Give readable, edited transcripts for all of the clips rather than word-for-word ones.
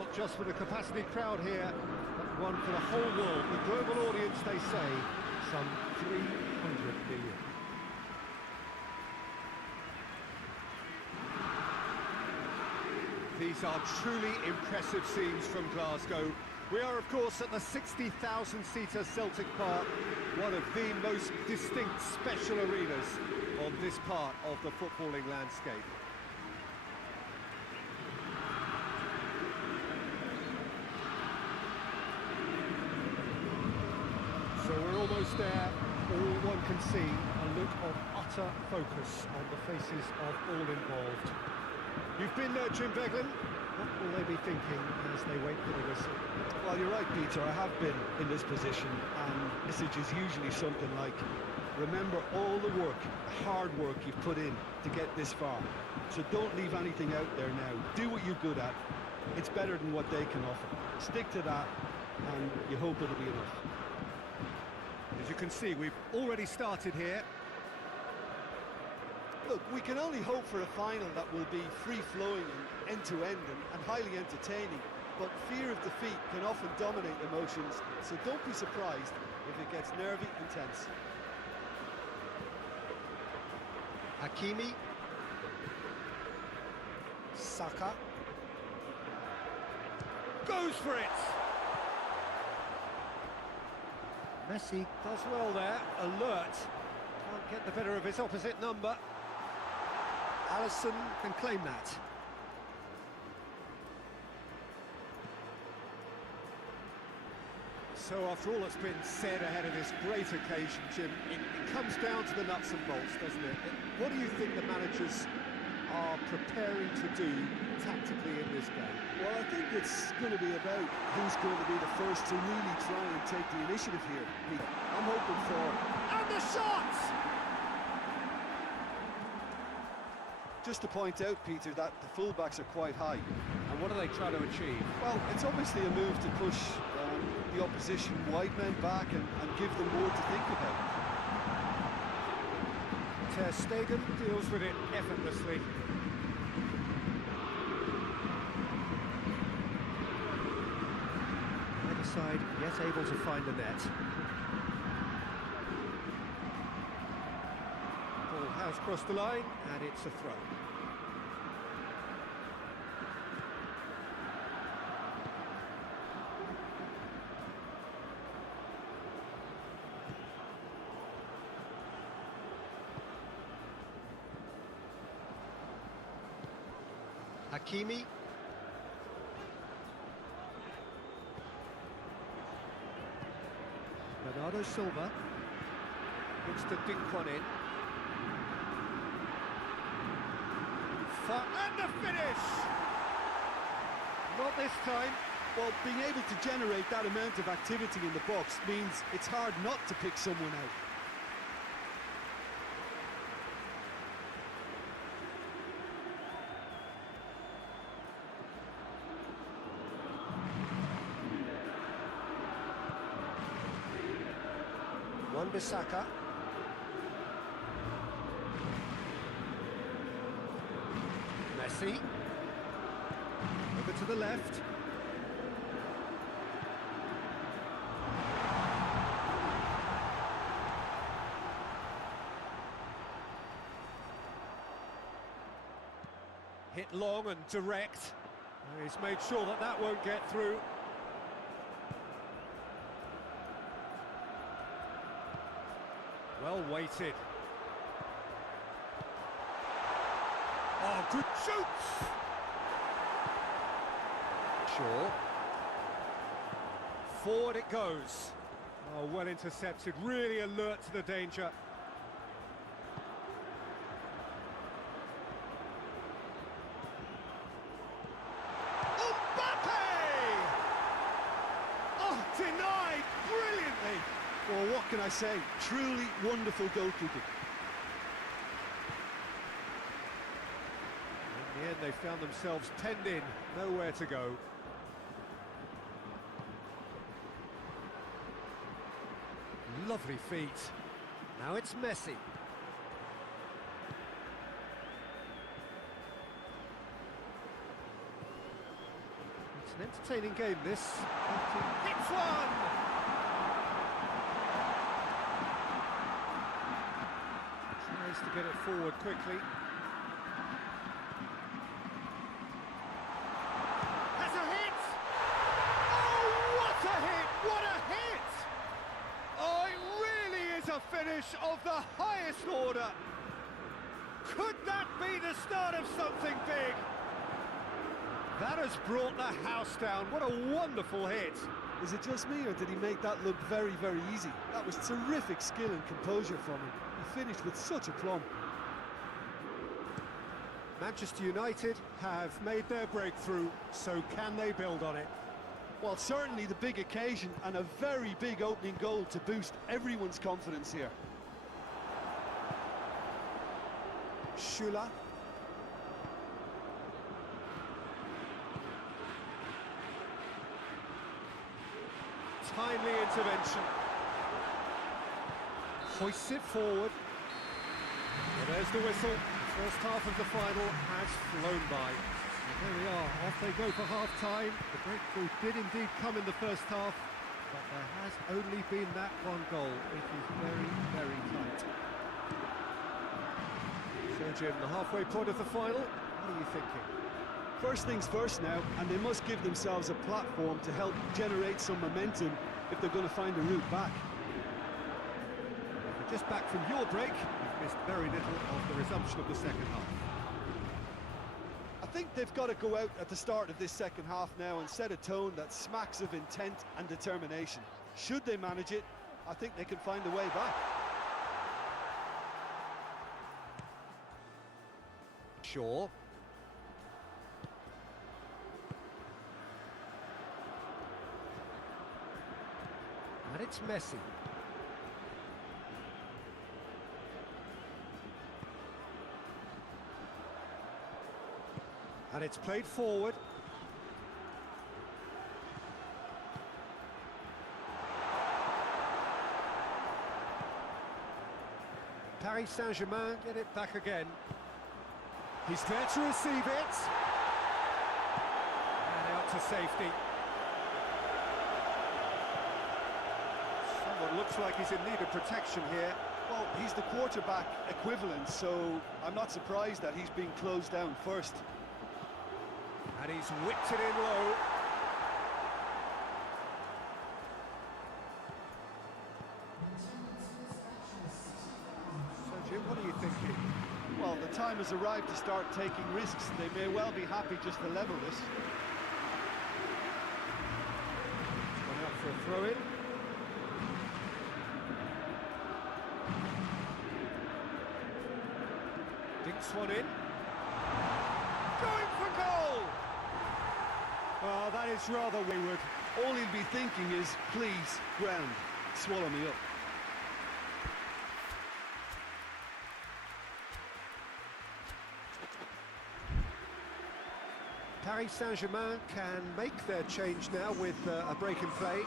Not just for the capacity crowd here, but one for the whole world. The global audience, they say, some 300 million. These are truly impressive scenes from Glasgow. We are, of course, at the 60,000-seater Celtic Park, one of the most distinct special arenas on this part of the footballing landscape. So we're almost there. All one can see, a look of utter focus on the faces of all involved. You've been there, Jim Beglin. What will they be thinking as they wait for the whistle? Well, you're right, Peter. I have been in this position, and the message is usually something like, remember all the work, hard work you've put in to get this far. So don't leave anything out there now. Do what you're good at. It's better than what they can offer. Stick to that, and you hope it'll be enough. As you can see, we've already started here. Look, we can only hope for a final that will be free-flowing and end-to-end and highly entertaining, but fear of defeat can often dominate emotions, so don't be surprised if it gets nervy and tense. Hakimi. Saka. Goes for it! Messi does well there, alert. Can't get the better of his opposite number. Alisson can claim that. So after all that's been said ahead of this great occasion, Jim, it comes down to the nuts and bolts, doesn't it? What do you think the managers are preparing to do tactically in this game? Well, I think it's going to be about who's going to be the first to really try and take the initiative here. I'm hoping for... And the shot! Just to point out, Peter, that the fullbacks are quite high. And what are they trying to achieve? Well, it's obviously a move to push the opposition wide men back and give them more to think about. Ter Stegen deals with it effortlessly. Either side yet able to find the net. Ball has crossed the line, and it's a throw. Hakimi. Bernardo Silva looks to dink one in. And the finish! Not this time. Well, being able to generate that amount of activity in the box means it's hard not to pick someone out. Wan-Bissaka. Messi. Over to the left. Hit long and direct. He's made sure that that won't get through. Well weighted. Oh, good shoots! Sure. Forward it goes. Oh, well intercepted, really alert to the danger. Oh, denied brilliantly! Well, what can I say? Truly wonderful goalkeeping. In the end, they found themselves penned in, nowhere to go. Lovely feet. Now it's Messi. It's An entertaining game, this. Hits one! Tries to get it forward quickly. Has a hit! Oh, what a hit! What a hit! Oh, it really is a finish of the highest order. Could that be the start of something big? That has brought the house down. What a wonderful hit. Is it just me, or did he make that look very, very easy? That was terrific skill and composure from him. He finished with such aplomb. Manchester United have made their breakthrough, so can they build on it? Well, certainly the big occasion and a very big opening goal to boost everyone's confidence here. Schüller. Timely intervention. Hoists it forward. Well, there's the whistle. The first half of the final has flown by. And there we are, off they go for half-time. The breakthrough did indeed come in the first half, but there has only been that one goal. It is very, very tight. So, Jim, the halfway point of the final, what are you thinking? First things first now, and they must give themselves a platform to help generate some momentum if they're going to find a route back. We're just back from your break. You've missed very little of the resumption of the second half. I think they've got to go out at the start of this second half now and set a tone that smacks of intent and determination. Should they manage it, I think they can find a way back. Sure. And it's Messi. And it's played forward. Paris Saint-Germain get it back again. He's there to receive it. And out to safety. Someone looks like he's in need of protection here. Well, he's the quarterback equivalent, so I'm not surprised that he's being closed down first. And he's whipped it in low. So, Jim, what are you thinking? Well, the time has arrived to start taking risks. They may well be happy just to level this. Going out for a throw-in. Dinks one in. Going for goal! Oh, that is rather wayward. All he'll be thinking is, please, ground, swallow me up. Paris Saint-Germain can make their change now with a break in play.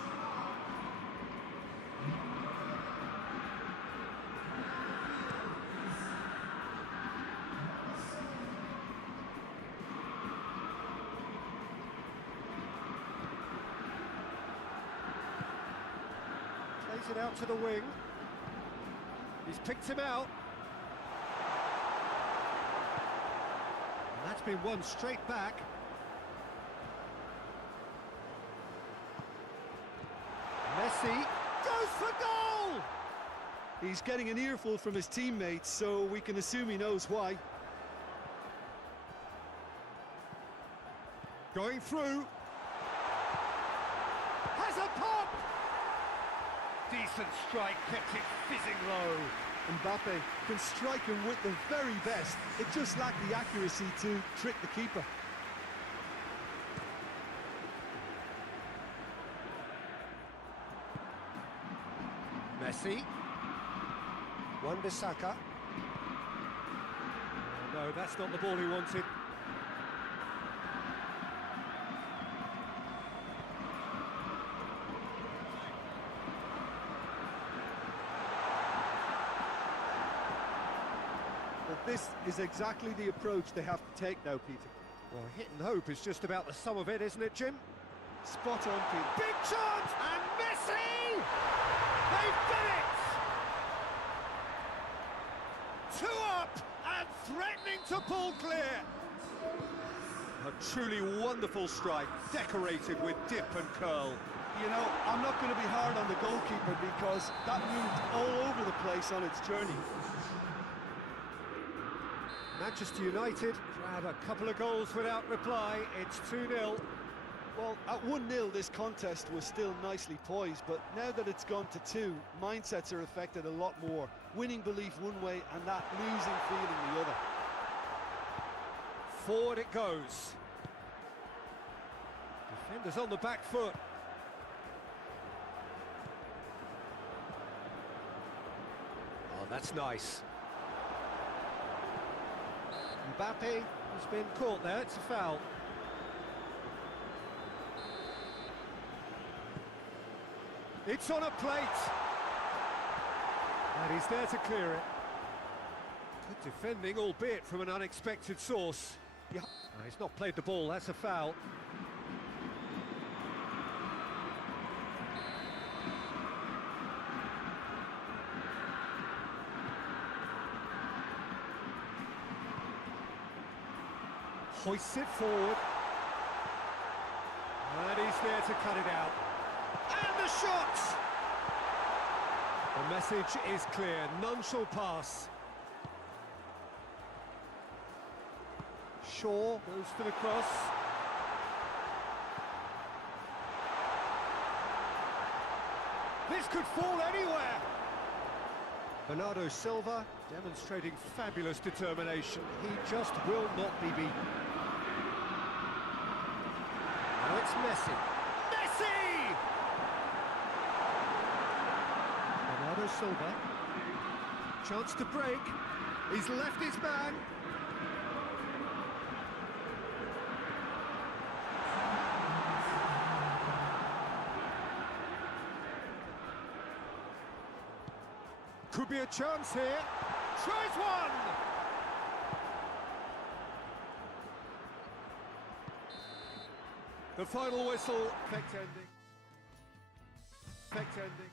Plays it out to the wing. He's picked him out. And that's been won straight back. Messi goes for goal! He's getting an earful from his teammates, so we can assume he knows why. Going through. Has a pop! Decent strike, kept it fizzing low. Mbappe can strike him with the very best. It just lacked the accuracy to trick the keeper. Messi. Wan-Bissaka. No, that's not the ball he wanted. But this is exactly the approach they have to take now, Peter. Well, hit and hope is just about the sum of it, isn't it, Jim? Spot on, Pete. Big chance! And Messi! They've done it! 2 up and threatening to pull clear. A truly wonderful strike, decorated with dip and curl. You know, I'm not going to be hard on the goalkeeper because that moved all over the place on its journey. Manchester United grab a couple of goals without reply. It's 2-0. Well, at 1-0, this contest was still nicely poised, but now that it's gone to 2, mindsets are affected a lot more. Winning belief one way and that losing feeling the other. Forward it goes. Defenders on the back foot. Oh, that's nice. Mbappe has been caught there, it's a foul. It's on a plate. And he's there to clear it. Good defending, albeit from an unexpected source. Yeah. No, he's not played the ball, that's a foul. Hoists it forward. And he's there to cut it out. And the shot! The message is clear, none shall pass. Shaw goes for the cross. This could fall anywhere! Bernardo Silva demonstrating fabulous determination. He just will not be beaten. Now it's Messi. Messi! Bernardo Silva. Chance to break. He's left his man. Could be a chance here. Tries one! The final whistle. Perfect ending. Perfect ending.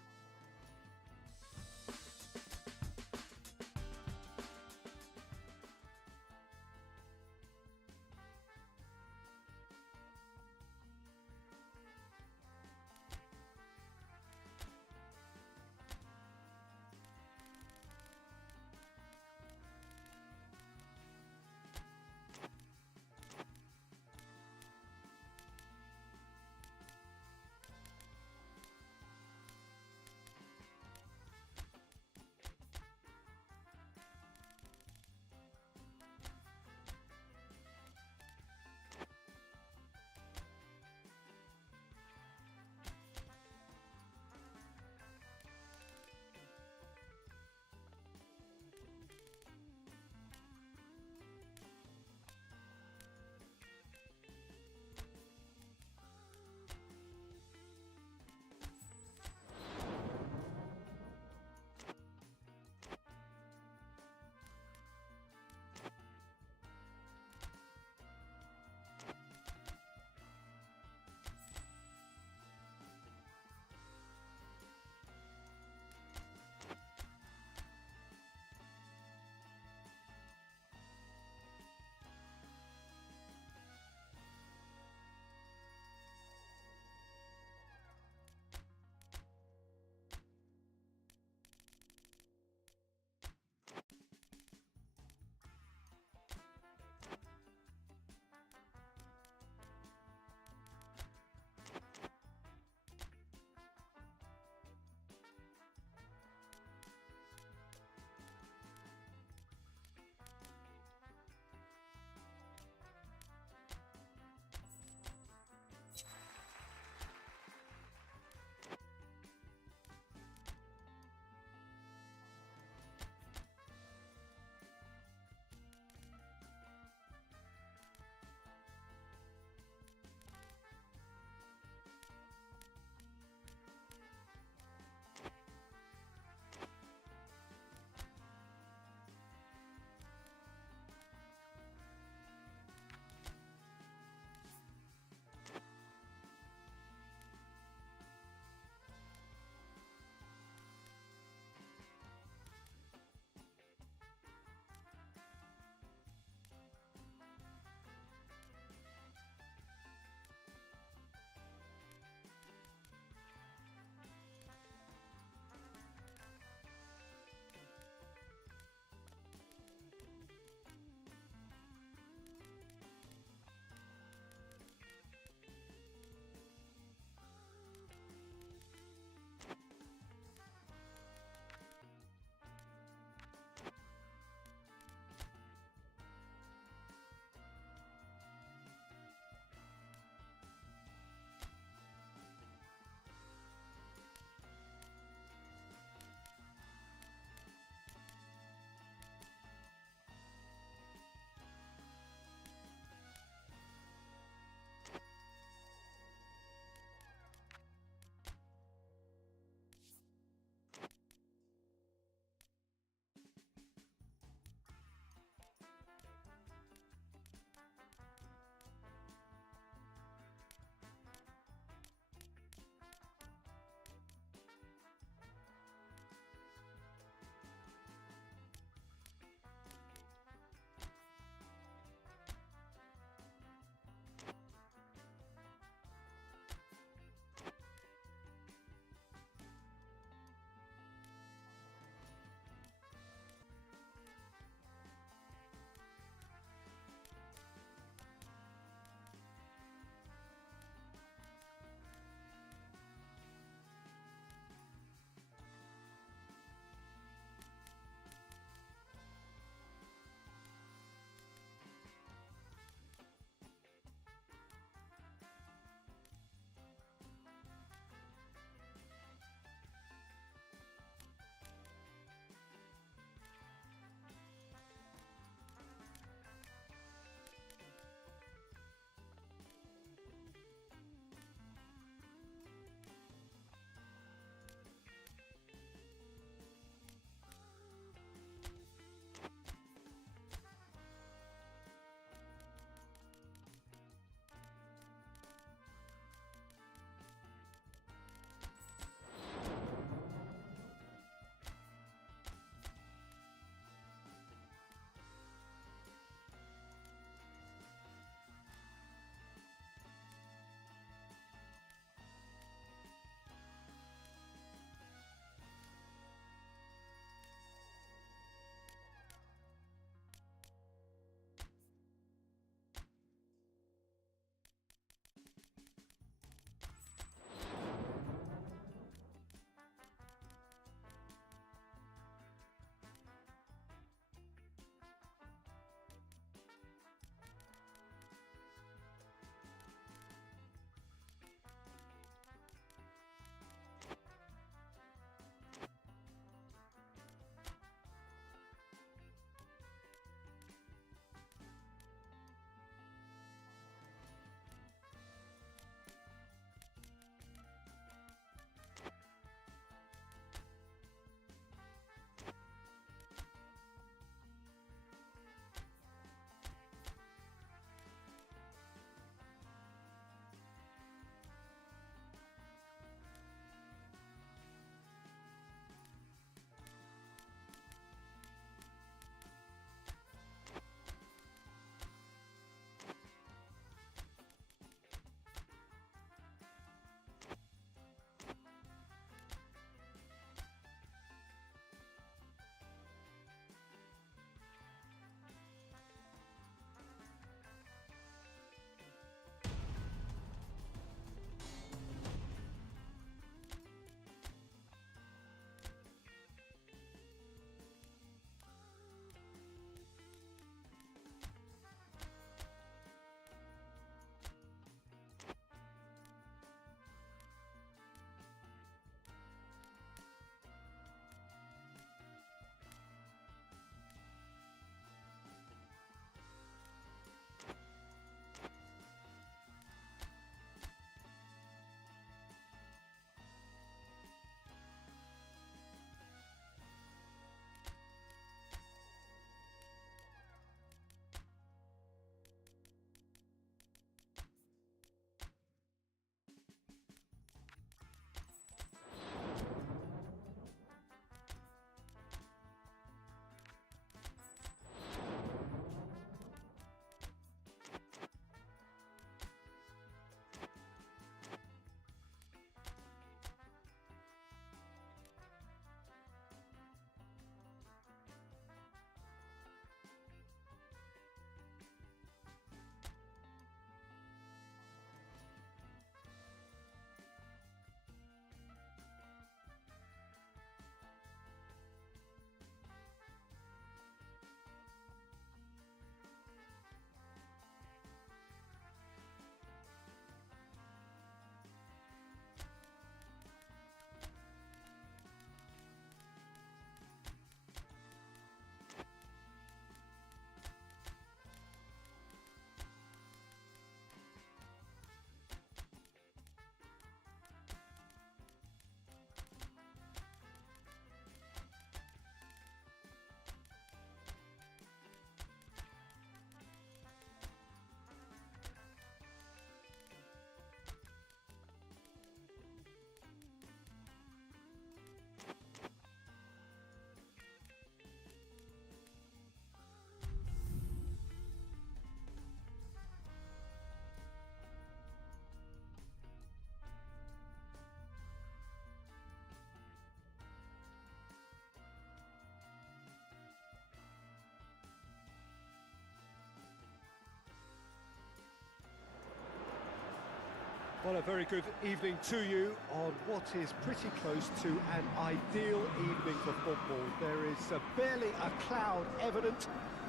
Well, a very good evening to you on what is pretty close to an ideal evening for football. There is barely a cloud evident.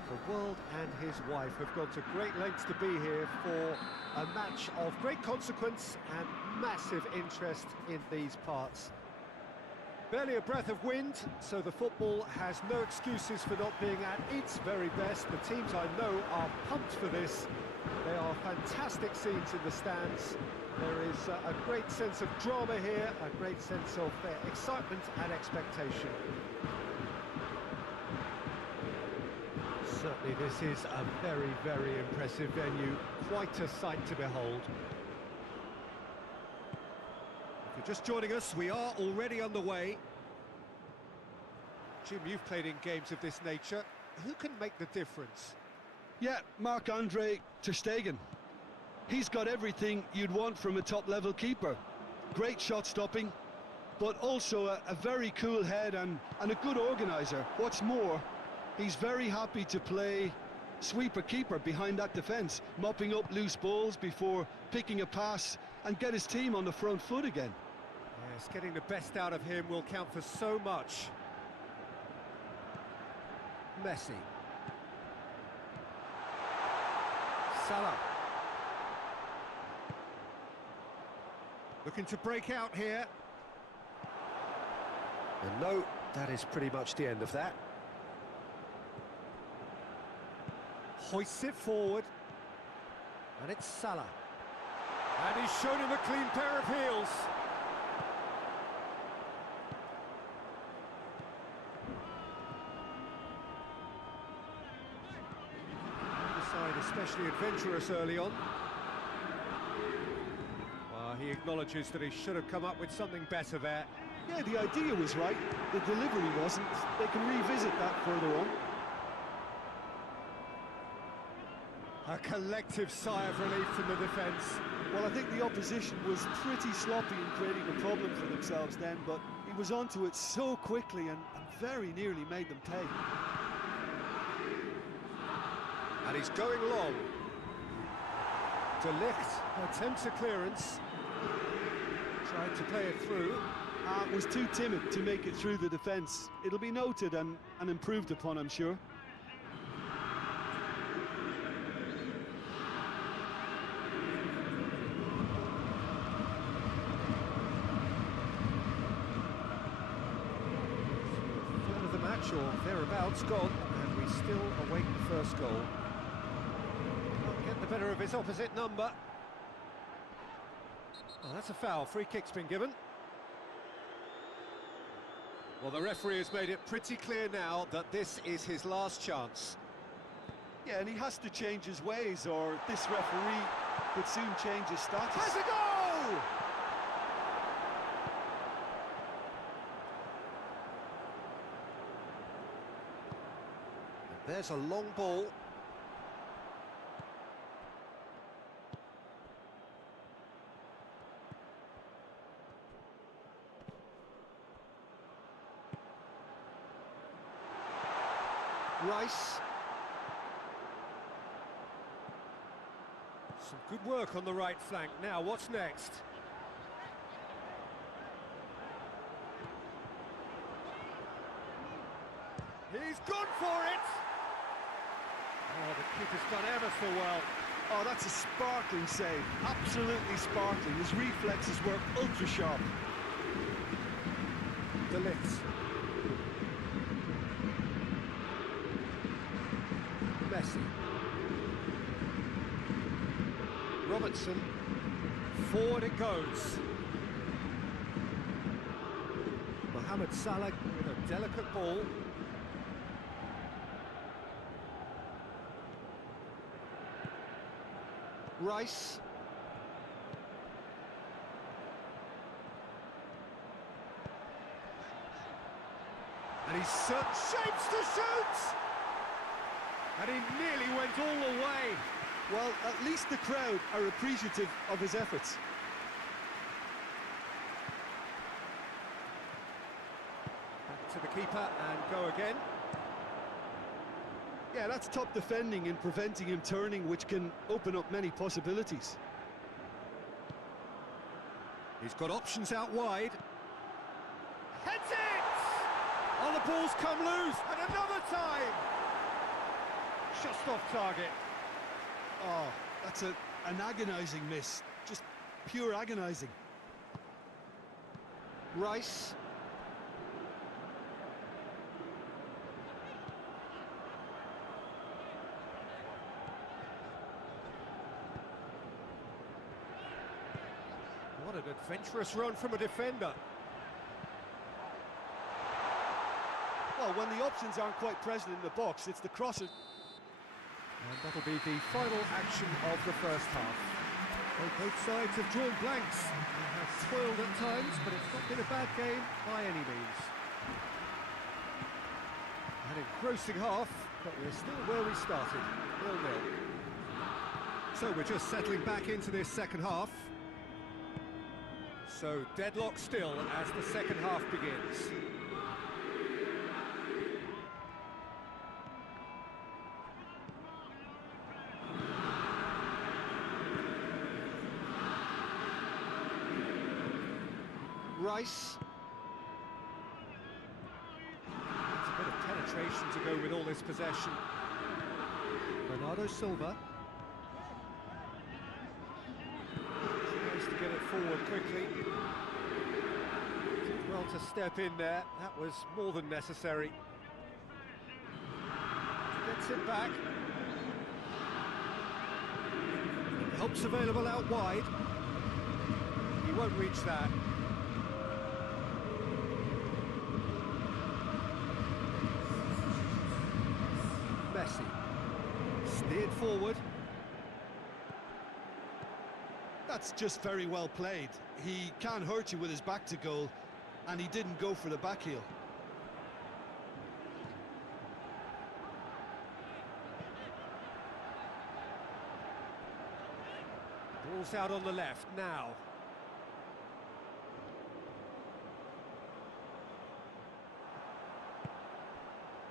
The world and his wife have gone to great lengths to be here for a match of great consequence and massive interest in these parts. Barely a breath of wind, so the football has no excuses for not being at its very best. The teams I know are pumped for this. There are fantastic scenes in the stands. There is a great sense of drama here, a great sense of excitement and expectation. Certainly this is a very, very impressive venue, quite a sight to behold. If you're just joining us, we are already underway. Jim, you've played in games of this nature. Who can make the difference? Yeah, Marc-Andre ter Stegen. He's got everything you'd want from a top-level keeper. Great shot stopping, but also a very cool head and a good organiser. What's more, he's very happy to play sweeper-keeper behind that defence, mopping up loose balls before picking a pass and get his team on the front foot again. Yes, getting the best out of him will count for so much. Messi. Salah. Looking to break out here. And no, that is pretty much the end of that. Hoists it forward. And it's Salah. And he's shown him a clean pair of heels. Especially adventurous early on. Well, he acknowledges that he should have come up with something better there. Yeah, the idea was right, the delivery wasn't. They can revisit that further on. A collective sigh of relief from the defence. Well, I think the opposition was pretty sloppy in creating a problem for themselves then, but he was onto it so quickly and very nearly made them pay. And he's going long. De Ligt attempts a clearance. Tried to play it through. Was too timid to make it through the defence. It'll be noted and improved upon, I'm sure. Third of the match, or thereabouts, gone, and we still await the first goal. Get the better of his opposite number. Oh, that's a foul. Free kick's been given. Well, the referee has made it pretty clear now that this is his last chance. Yeah, and he has to change his ways, or this referee could soon change his status. Has a goal! And there's a long ball. Rice. Some good work on the right flank. Now, what's next? He's gone for it! Oh, the keeper's done ever so well. Oh, that's a sparkling save. Absolutely sparkling. His reflexes were ultra sharp. De Ligt. Messi. Robertson. Forward it goes. Mohamed Salah with a delicate ball. Rice. And he's shapes to shoot! And he nearly went all the way. Well, at least the crowd are appreciative of his efforts. Back to the keeper and go again. Yeah, that's top defending and preventing him turning, which can open up many possibilities. He's got options out wide. Heads it! Oh, the ball's come loose, and another time! Just off target. Oh, that's an agonising miss. Just pure agonising. Rice. What an adventurous run from a defender. Well, when the options aren't quite present in the box, it's the crosser. And that'll be the final action of the first half. Well, both sides have drawn blanks. They have toiled at times, but it's not been a bad game by any means. An engrossing half, but we're still where we started, 0-0. So we're just settling back into this second half. So deadlock still as the second half begins. Rice. It's a bit of penetration to go with all this possession. Bernardo Silva. Tries to get it forward quickly. Did well to step in there. That was more than necessary. Gets it back. Help's available out wide. He won't reach that. Messi. Steered forward. That's just very well played. He can't hurt you with his back to goal, and he didn't go for the back heel. Ball's out on the left now.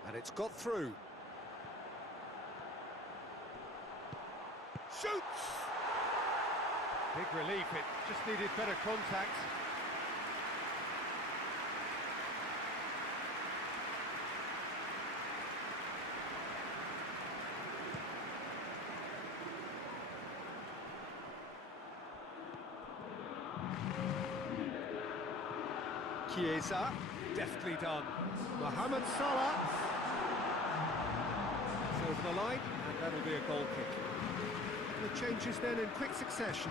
And it's got through. Shoots! Big relief, it just needed better contact. Chiesa, deftly done. Mohamed Salah. It's over the line, and that'll be a goal kick. The changes then in quick succession.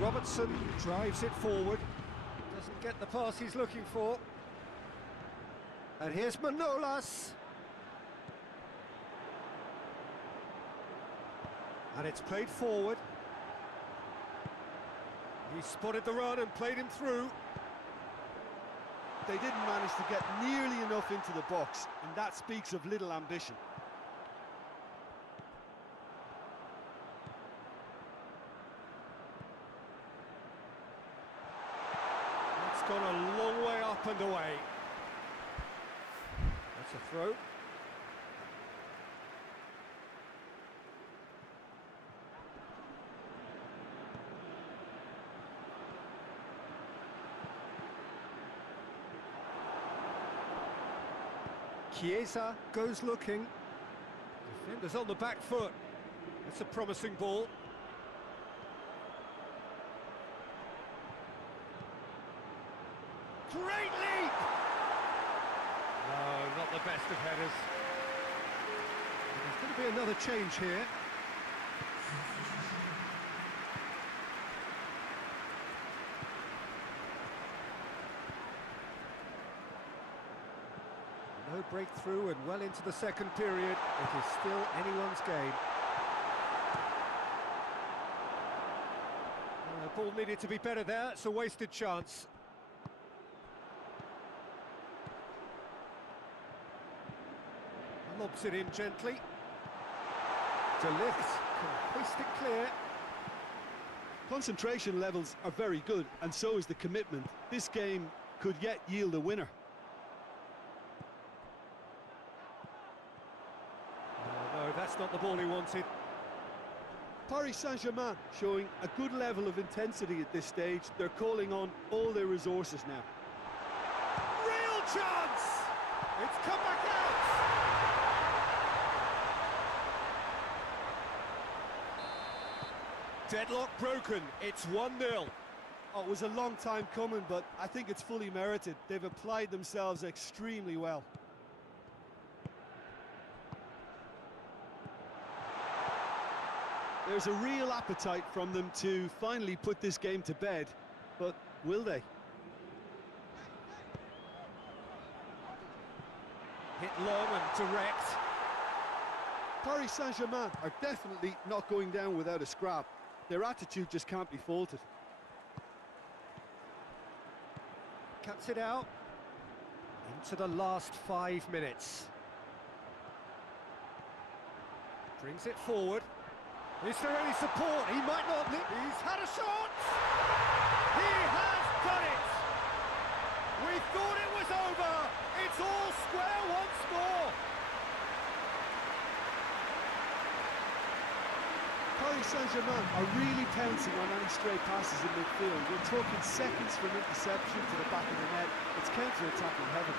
Robertson drives it forward. Doesn't get the pass he's looking for. And here's Manolas. And it's played forward. He spotted the run and played him through. They didn't manage to get nearly enough into the box, and that speaks of little ambition. It's gone a long way up and away. That's a throw. Chiesa goes looking. Defender's on the back foot. That's a promising ball. Great leap! No, not the best of headers. There's going to be another change here. No breakthrough and well into the second period. It is still anyone's game. The ball needed to be better there. It's a wasted chance. Lobs it in gently. De Ligt can hoist it clear. Concentration levels are very good, and so is the commitment. This game could yet yield a winner. No, that's not the ball he wanted. Paris Saint-Germain showing a good level of intensity at this stage. They're calling on all their resources now. Real chance! It's come back out! Deadlock broken, it's 1-0. Oh, it was a long time coming, but I think it's fully merited. They've applied themselves extremely well. There's a real appetite from them to finally put this game to bed, but will they? Hit long and direct. Paris Saint-Germain are definitely not going down without a scrap. Their attitude just can't be faulted. Cuts it out. Into the last 5 minutes. Brings it forward. Is there any support? He might not. He's had a shot! He has done it! We thought it was over! It's all square once more! Paris Saint-Germain are really pouncing on any stray passes in midfield. We're talking seconds from interception to the back of the net. It's counter-attacking heaven.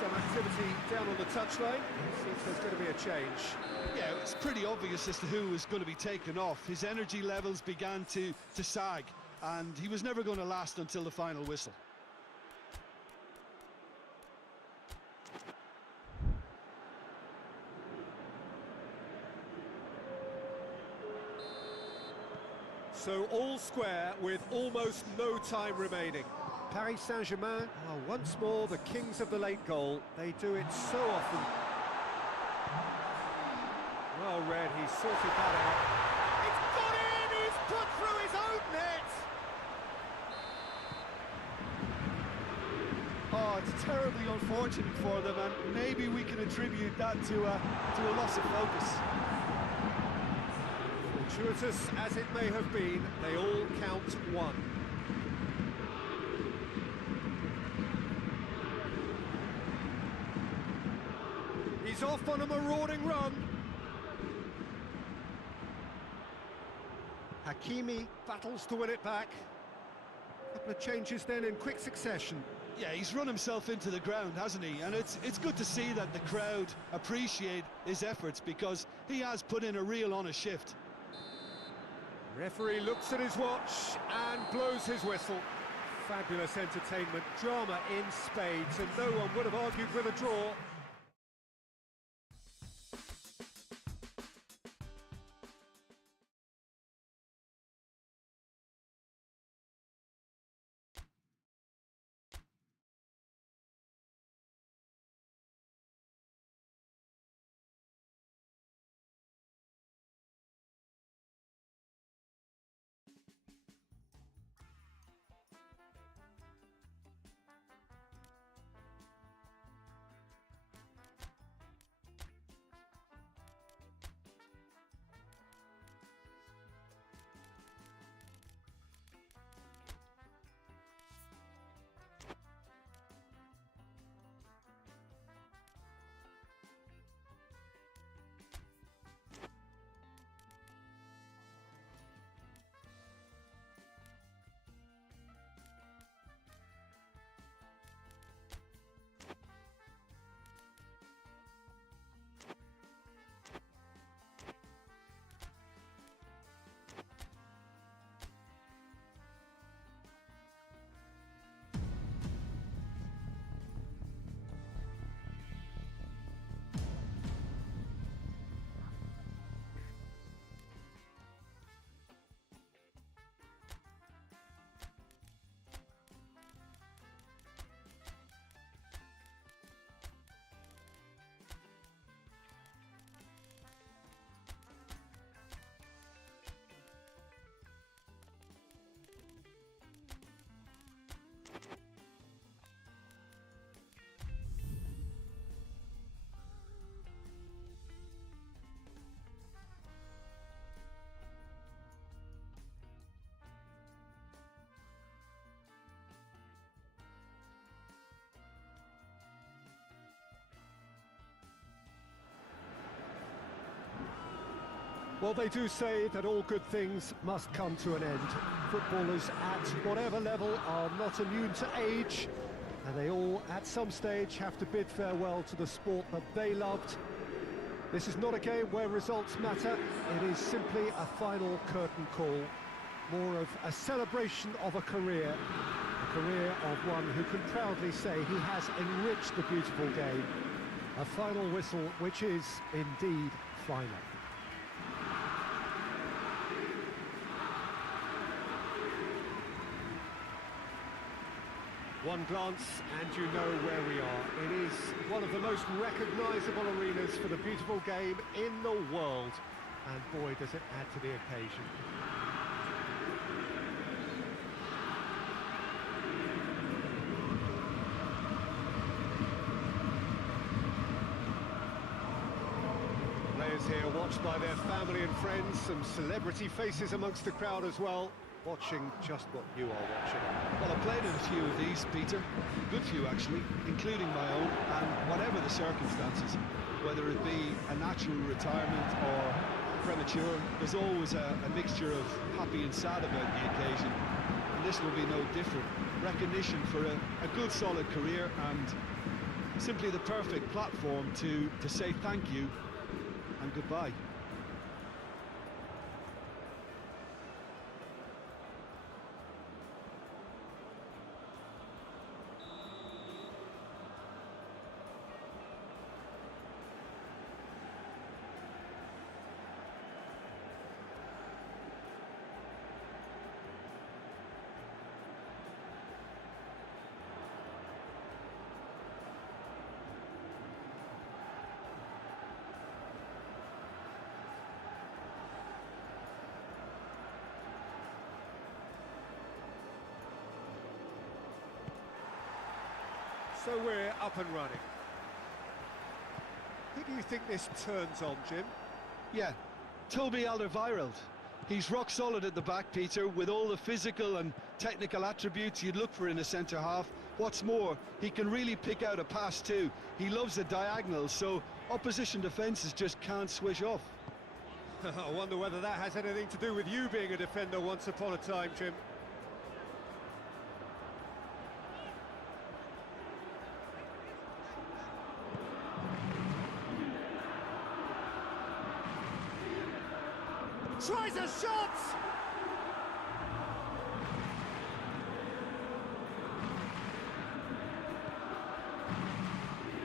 Some activity down on the touchline. Seems there's going to be a change. Yeah, it's pretty obvious as to who was going to be taken off. His energy levels began to sag, and he was never going to last until the final whistle. So all square with almost no time remaining. Paris Saint-Germain are once more the kings of the late goal. They do it so often. Well read, he sorted that out. It's got in! He's put through his own net! Oh, it's terribly unfortunate for them, and maybe we can attribute that to a loss of focus. Fortuitous as it may have been, they all count one. He's off on a marauding run. Hakimi battles to win it back. A couple of changes then in quick succession. Yeah, he's run himself into the ground, hasn't he? And it's good to see that the crowd appreciate his efforts, because he has put in a real honest shift. Referee looks at his watch and blows his whistle. Fabulous entertainment, drama in spades, and no one would have argued with a draw. Well, they do say that all good things must come to an end. Footballers at whatever level are not immune to age, and they all, at some stage, have to bid farewell to the sport that they loved. This is not a game where results matter. It is simply a final curtain call, more of a celebration of a career of one who can proudly say he has enriched the beautiful game. A final whistle which is indeed final. One glance and you know where we are. It is one of the most recognisable arenas for the beautiful game in the world. And boy, does it add to the occasion. Players here watched by their family and friends, some celebrity faces amongst the crowd as well. Watching just what you are watching. Well, I played in a few of these, Peter. Good few, actually, including my own. And whatever the circumstances, whether it be a natural retirement or premature, there's always a mixture of happy and sad about the occasion. And this will be no different. Recognition for a good, solid career and simply the perfect platform to say thank you and goodbye. So we're up and running. Who do you think this turns on, Jim? Yeah, Toby Alderweireld. He's rock solid at the back, Peter, with all the physical and technical attributes you'd look for in a centre-half. What's more, he can really pick out a pass too. He loves the diagonals, so opposition defences just can't switch off. I wonder whether that has anything to do with you being a defender once upon a time, Jim. Tries a shot!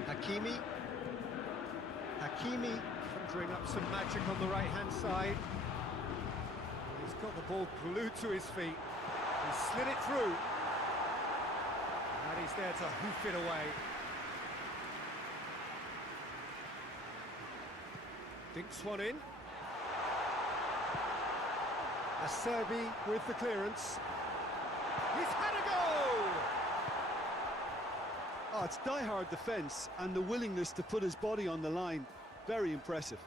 Hakimi conjuring up some magic on the right-hand side. He's got the ball glued to his feet. He slid it through. And he's there to hoof it away. Dinks one in. Acerbi with the clearance. He's had a goal! Oh, it's die-hard defence and the willingness to put his body on the line. Very impressive.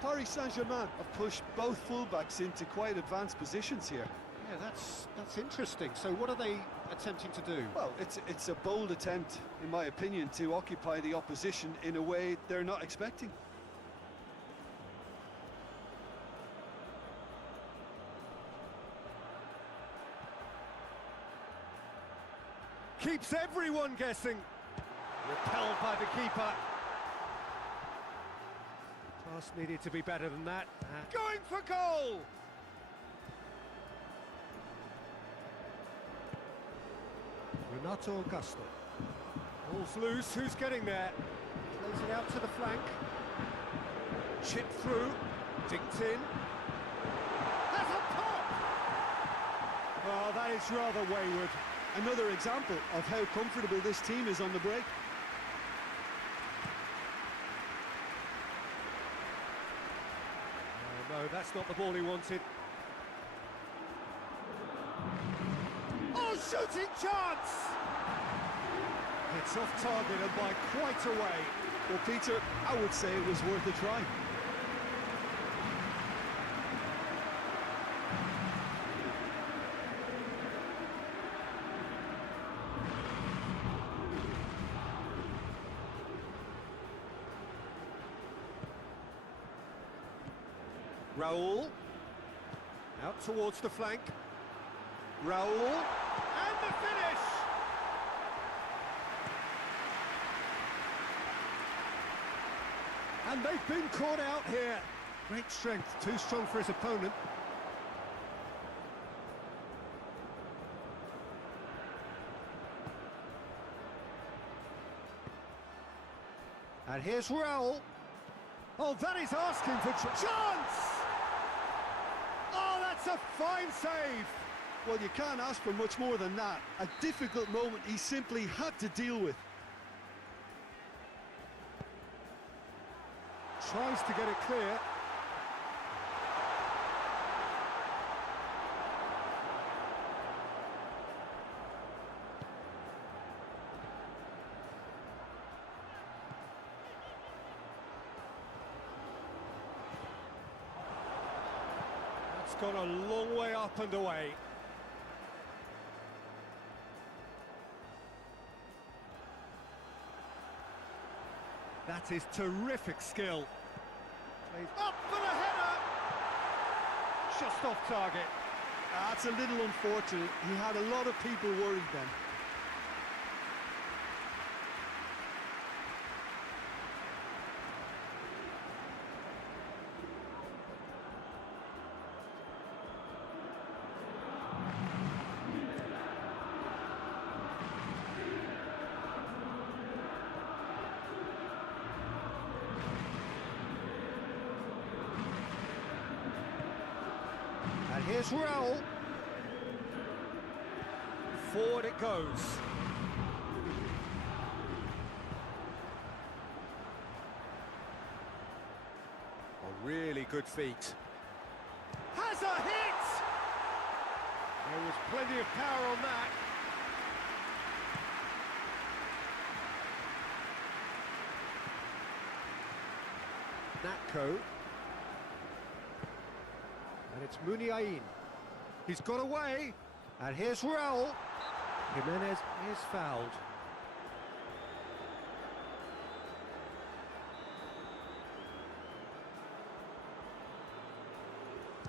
Paris Saint-Germain have pushed both fullbacks into quite advanced positions here. Yeah, that's interesting. So what are they attempting to do? Well, it's a bold attempt, in my opinion, to occupy the opposition in a way they're not expecting. Keeps everyone guessing. Repelled by the keeper. Pass needed to be better than that. Going for goal! Renato Augusto. Ball's loose, who's getting there? Plays it out to the flank. Chip through, dinked in. That's a pop! Well, that is rather wayward. Another example of how comfortable this team is on the break. No, that's not the ball he wanted. Oh, shooting chance! It's off target and by quite a way. Well, Peter, I would say it was worth a try. Raul. Out towards the flank. Raul. And the finish! And they've been caught out here. Great strength, too strong for his opponent. And here's Raul. Oh, that is asking for chance! Oh, that's a fine save! Well, you can't ask for much more than that. A difficult moment he simply had to deal with. Tries to get it clear. It's gone a long way up and away. That is terrific skill. Plays up for the header! Just off target. That's a little unfortunate. He had a lot of people worried then. And here's Raul. Forward it goes. A really good feat. Has a hit! There was plenty of power on that. Natko. And it's Muniain. He's got away. And here's Raul. Jimenez is fouled.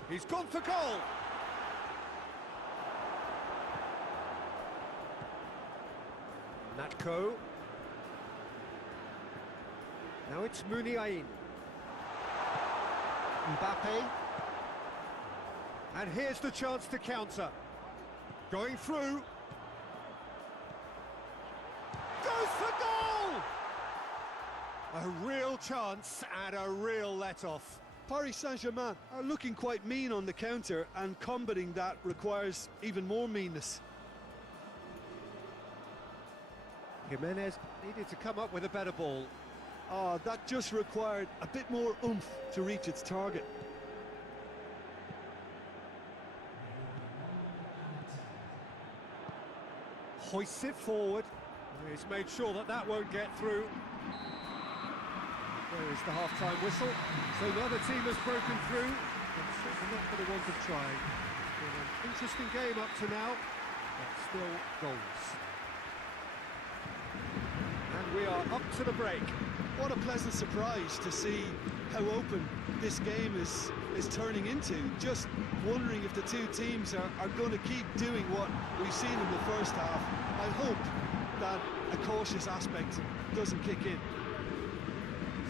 He's gone for goal. Natko. Now it's Muniain. Mbappe. And here's the chance to counter. Going through. Goes for goal! A real chance and a real let-off. Paris Saint-Germain are looking quite mean on the counter, and combating that requires even more meanness. Jimenez needed to come up with a better ball. Oh, that just required a bit more oomph to reach its target. Hoists it forward. He's made sure that that won't get through. There is the half-time whistle. So neither team has broken through, but certainly not for the want of trying. It's been an interesting game up to now, but still goals. And we are up to the break. What a pleasant surprise to see how open this game is turning into. Just wondering if the two teams are going to keep doing what we've seen in the first half. I hope that a cautious aspect doesn't kick in.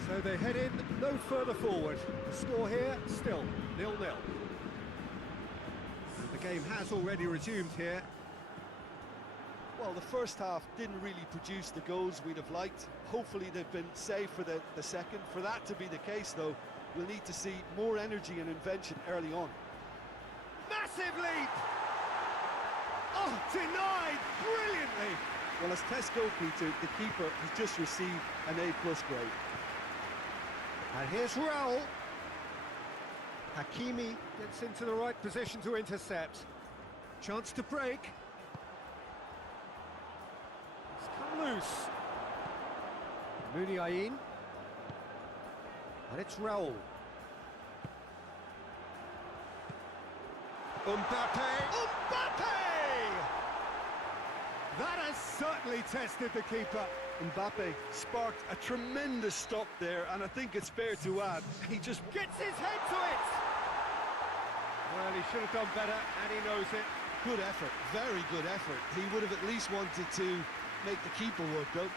So they head in no further forward. The score here still 0-0. And the game has already resumed here. Well, the first half didn't really produce the goals we'd have liked. Hopefully they've been saved for the second. For that to be the case, though, we'll need to see more energy and invention early on. Massive leap! Oh, denied brilliantly! Well, as test goalkeeper, the keeper has just received an A+ grade. And here's Raul. Hakimi gets into the right position to intercept. Chance to break. It's come loose. Muniain. And it's Raul. Mbappe! That has certainly tested the keeper. Mbappe sparked a tremendous stop there, and I think it's fair to add, he just Gets his head to it! Well, he should have done better, and he knows it. Good effort, very good effort. He would have at least wanted to make the keeper work, though.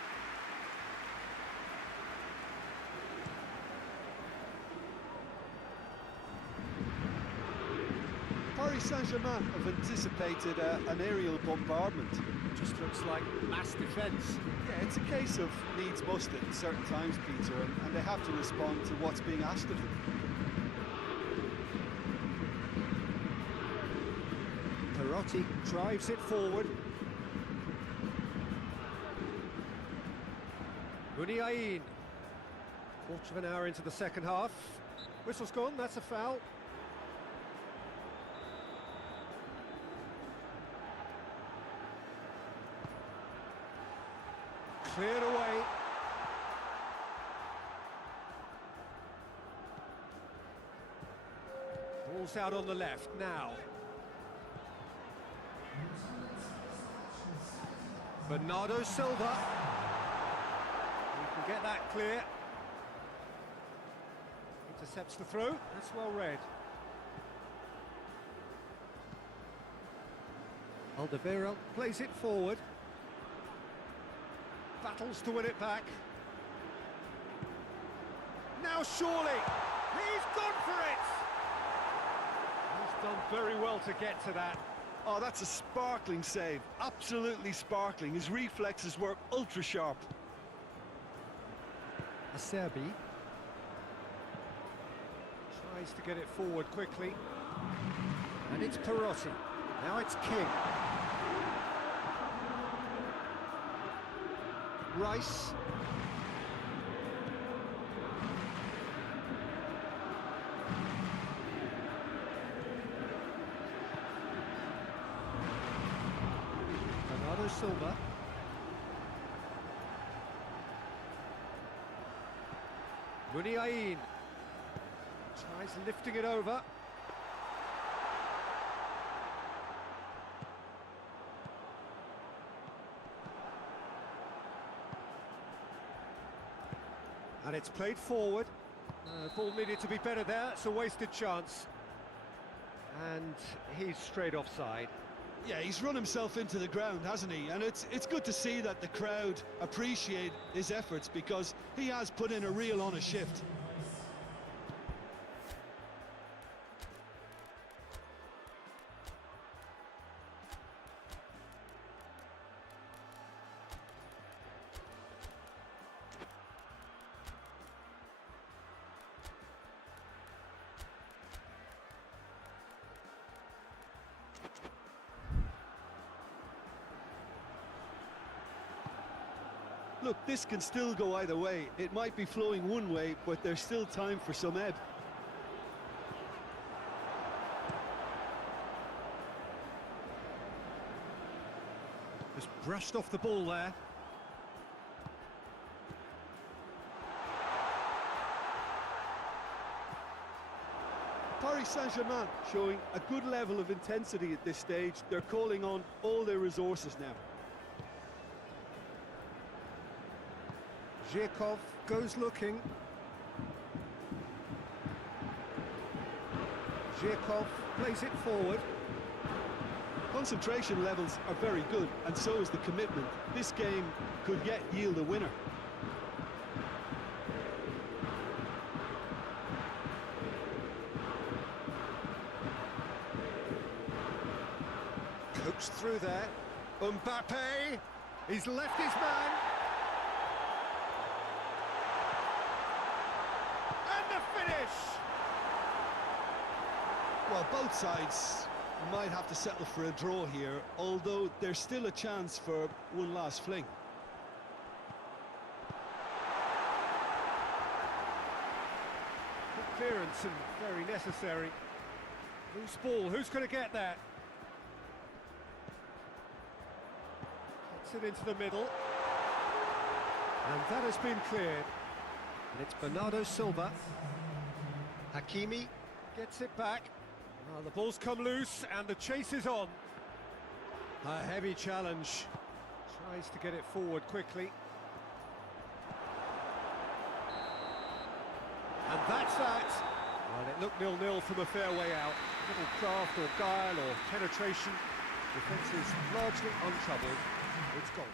Paris Saint-Germain have anticipated an aerial bombardment. Just looks like mass defence. Yeah, it's a case of needs must at certain times, Peter, and they have to respond to what's being asked of them. Perotti drives it forward. Muniain. Quarter of an hour into the second half. Whistle's gone, that's a foul. Cleared away. Ball's out on the left now. Bernardo Silva. He can get that clear. Intercepts the throw. That's well read. Alderweireld plays it forward. Battles to win it back. Now surely, he's gone for it! He's done very well to get to that. Oh, that's a sparkling save, absolutely sparkling. His reflexes were ultra sharp. Acerbi tries to get it forward quickly. And it's Perotti. Now it's King. Rice. Bernardo Silva. Muniain tries lifting it over. And it's played forward. Ball needed to be better there. It's a wasted chance. And he's straight offside. Yeah, he's run himself into the ground, hasn't he? And it's good to see that the crowd appreciate his efforts, because he has put in a real honest shift. Look, this can still go either way. It might be flowing one way, but there's still time for some ebb. Just brushed off the ball there. Paris Saint-Germain showing a good level of intensity at this stage. They're calling on all their resources now. Zhirkov goes looking. Zhirkov plays it forward. Concentration levels are very good, and so is the commitment. This game could yet yield a winner. Coached through there. Mbappe! He's left his man. Well, both sides might have to settle for a draw here, although there's still a chance for one last fling. Good clearance and very necessary. Loose ball, who's going to get that? Gets it into the middle. And that has been cleared. And it's Bernardo Silva. Hakimi gets it back. The ball's come loose and the chase is on. A heavy challenge. Tries to get it forward quickly. And that's that. Well, it looked 0-0 from a fair way out. little craft or guile or penetration. Defence is largely untroubled. It's goal.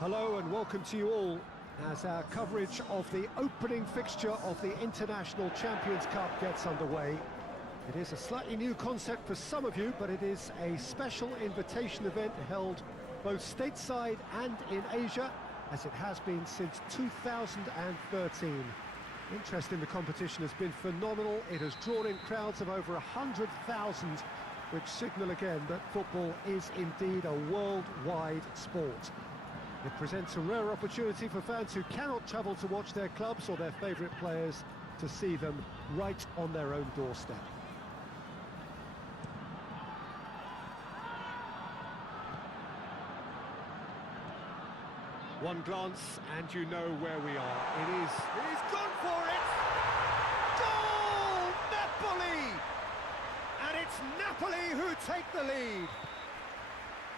Hello and welcome to you all as our coverage of the opening fixture of the International Champions Cup gets underway. It is a slightly new concept for some of you, but it is a special invitation event held both stateside and in Asia, as it has been since 2013. Interest in the competition has been phenomenal. It has drawn in crowds of over 100,000, which signal again that football is indeed a worldwide sport. It presents a rare opportunity for fans who cannot travel to watch their clubs or their favourite players to see them right on their own doorstep. One glance and you know where we are. He's gone for it! Goal! Napoli! And it's Napoli who take the lead.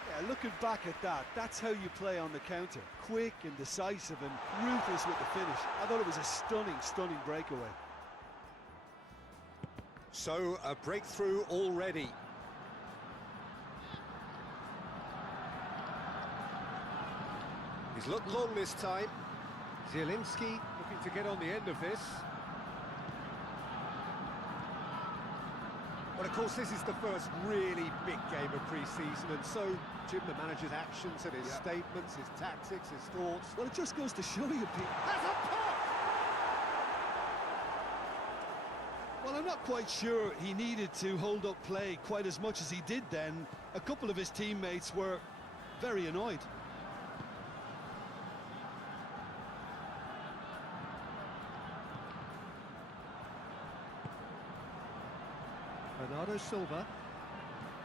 Yeah, looking back at that, that's how you play on the counter. Quick and decisive and ruthless with the finish. I thought it was a stunning breakaway. So, a breakthrough already. He's looked long this time. Zielinski looking to get on the end of this. But of course, this is the first really big game of pre-season, and so, Jim, the manager's actions and his statements, his tactics, his thoughts... Well, it just goes to show you, Pete. Has a pop! Well, I'm not quite sure he needed to hold up play quite as much as he did then. A couple of his teammates were very annoyed. Bernardo Silva.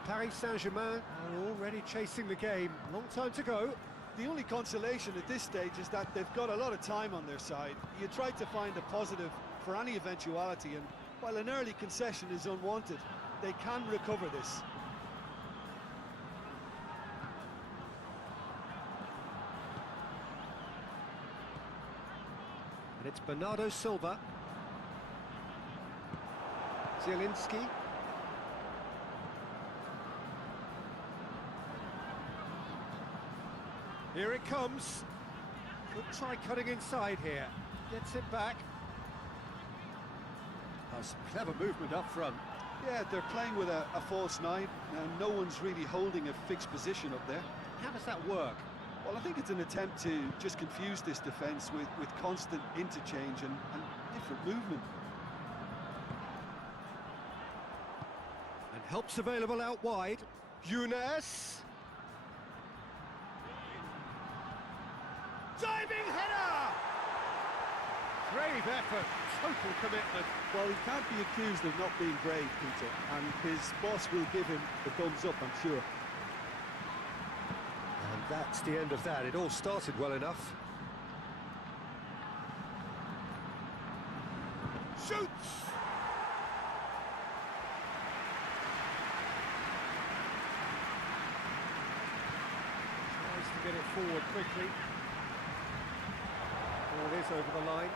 Paris Saint-Germain are already chasing the game. Long time to go. The only consolation at this stage is that they've got a lot of time on their side. You try to find a positive for any eventuality, and while an early concession is unwanted, they can recover this. And it's Bernardo Silva. Zielinski. Here it comes. Could try cutting inside here. Gets it back. Oh, some clever movement up front. Yeah, they're playing with a false nine, and no one's really holding a fixed position up there. How does that work? Well, I think it's an attempt to just confuse this defence with constant interchange and different movement. And help's available out wide. Younes. Diving header! Brave effort, total commitment. Well, he can't be accused of not being brave, Peter, and his boss will give him the thumbs up, I'm sure. And that's the end of that. It all started well enough. Shoots! Tries to get it forward quickly. Ball is over the line.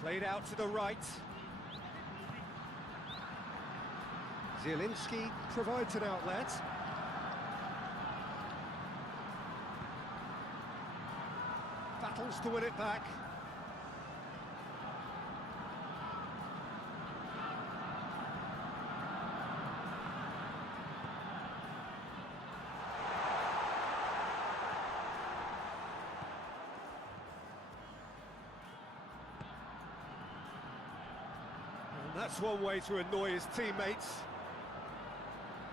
Played out to the right. Zielinski provides an outlet. Battles to win it back. That's one way to annoy his teammates.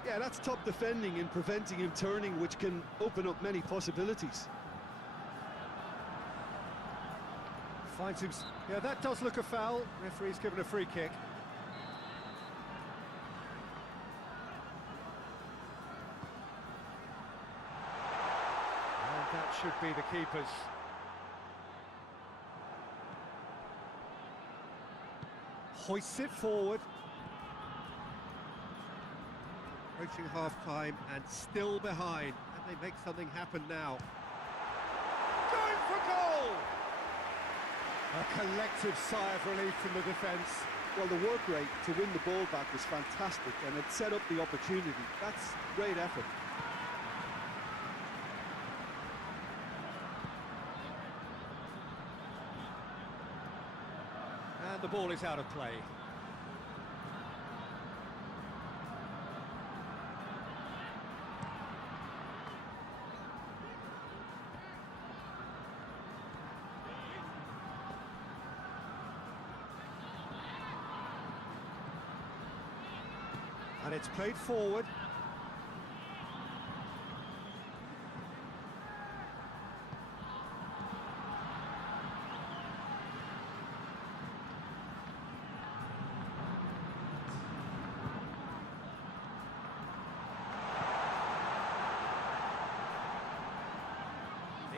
Yeah, that's top defending and preventing him turning, which can open up many possibilities. Finds him... Yeah, that does look a foul. Referee's given a free kick. And that should be the keeper's. Hoists it forward. Approaching half-time and still behind. And they make something happen now. going for goal! A collective sigh of relief from the defence. Well, the work rate to win the ball back was fantastic, and it set up the opportunity. That's great effort. And the ball is out of play. And it's played forward.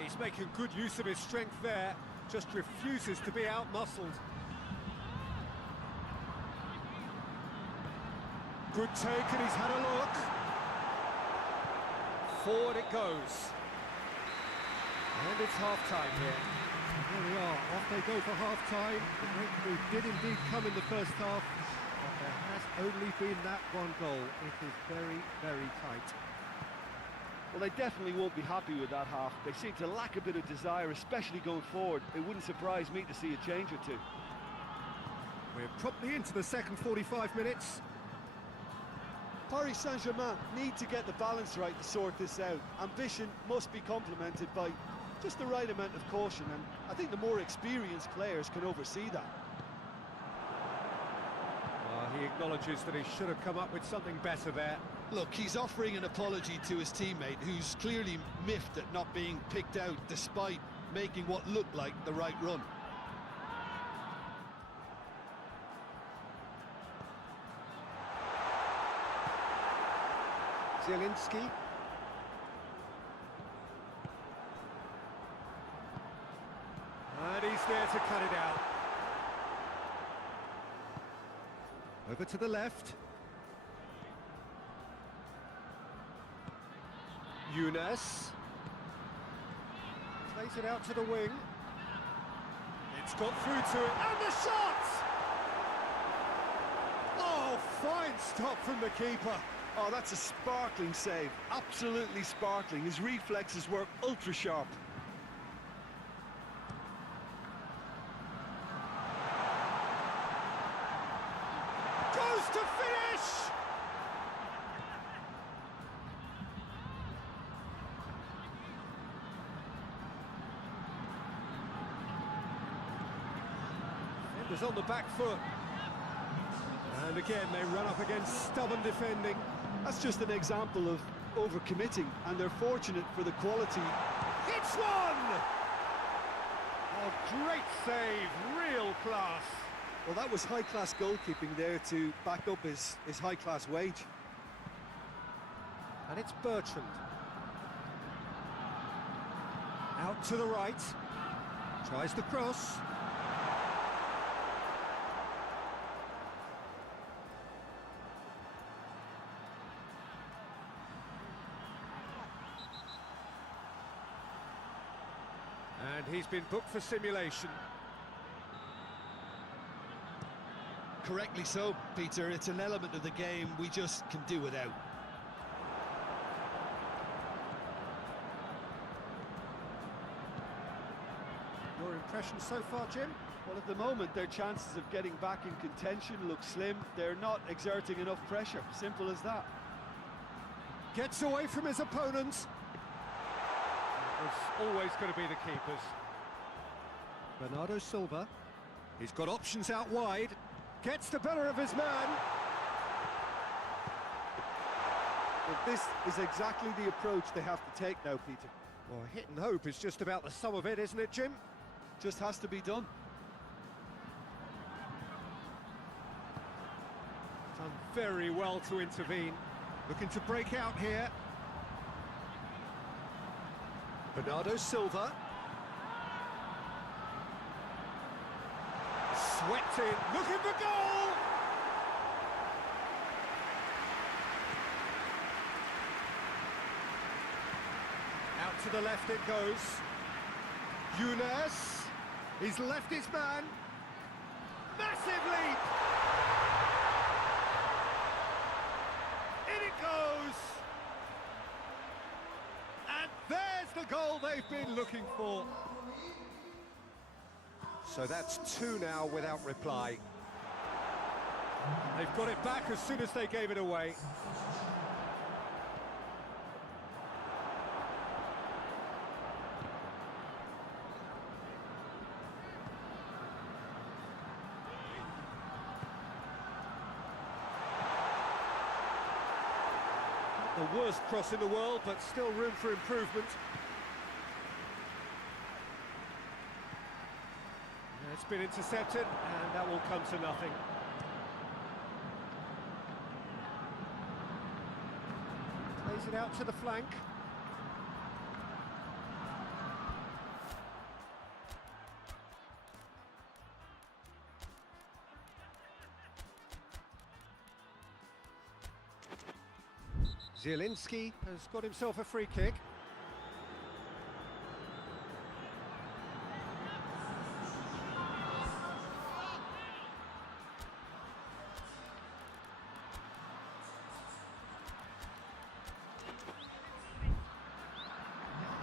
He's making good use of his strength there, just refuses to be out-muscled. Good take, and he's had a look. Forward it goes. And it's half-time here. There we are, off they go for half-time. The breakthrough did indeed come in the first half, but there has only been that one goal. It is very, very tight. Well, they definitely won't be happy with that half. They seem to lack a bit of desire, especially going forward. It wouldn't surprise me to see a change or two. We're promptly into the second 45 minutes. Paris Saint-Germain need to get the balance right to sort this out. Ambition must be complemented by just the right amount of caution, and I think the more experienced players can oversee that. He acknowledges that he should have come up with something better there. Look, he's offering an apology to his teammate, who's clearly miffed at not being picked out despite making what looked like the right run. Zielinski. And he's there to cut it out. Over to the left. Younes. Plays it out to the wing. It's got through to it, and the shot! Oh, fine stop from the keeper. Oh, that's a sparkling save. Absolutely sparkling. His reflexes were ultra sharp. Goes to finish! Defenders on the back foot. And again, they run up against stubborn defending. That's just an example of overcommitting, and they're fortunate for the quality. Hits one! Oh, great save, real class. Well, that was high-class goalkeeping there to back up his high-class wage. And it's Bertrand. Out to the right. Tries the cross. And he's been booked for simulation. Correctly so, Peter. It's an element of the game we just can do without. Your impression so far, Jim? Well, at the moment, their chances of getting back in contention look slim. They're not exerting enough pressure. Simple as that. Gets away from his opponents. It's always going to be the keepers. Bernardo Silva. He's got options out wide. Gets the better of his man. Well, this is exactly the approach they have to take now, Peter. Well, hit and hope is just about the sum of it, isn't it, Jim? Just has to be done. Done very well to intervene. Looking to break out here. Bernardo Silva. Swept in, looking for goal! Out to the left it goes. Younes, he's left his man. Massive leap! In it goes! And there's the goal they've been looking for. So that's 2 now without reply. They've got it back as soon as they gave it away. The worst cross in the world, but still room for improvement. It's been intercepted, and that will come to nothing. Plays it out to the flank. Zielinski has got himself a free kick.